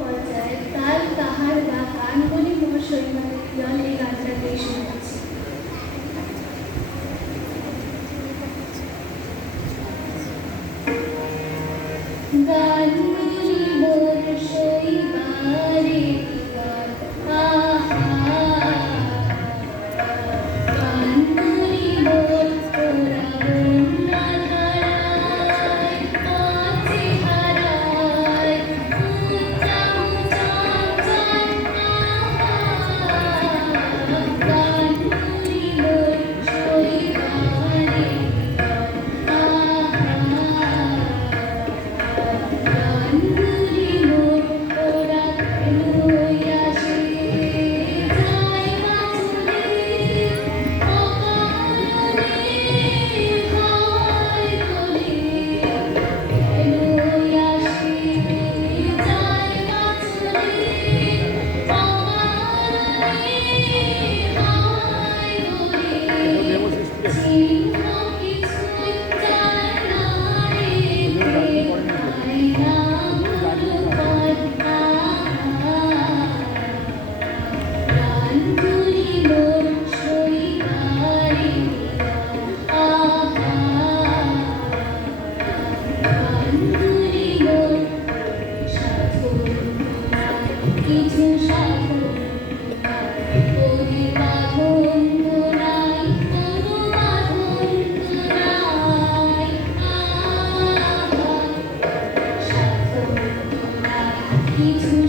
পর্যায়ে কাল তাহার বা গানগুলি মহাশৈবানের দল এই গানটাকেই শোনাচ্ছে। গানগুলি মোর শৈবারে গানগুলি মোর তোরা বন্যা ধারায় পথে হারায় গানগুলি মোর শৈবারে গানগুলি মোর তোরা লইয়া সে যায় মাঝুরে অকারণে হায় তোরে লইয়া সে যায় মাঝুরে অকারণে হায় তোরে চিহ্ন কিছুই যায় না রে পায় না গানগুলি মোর শৈবারে গানগুলি মোর সাধন কিছু সাধন ওরে বাঁধন নাই কোনো বাঁধন নাই সাধন কিছু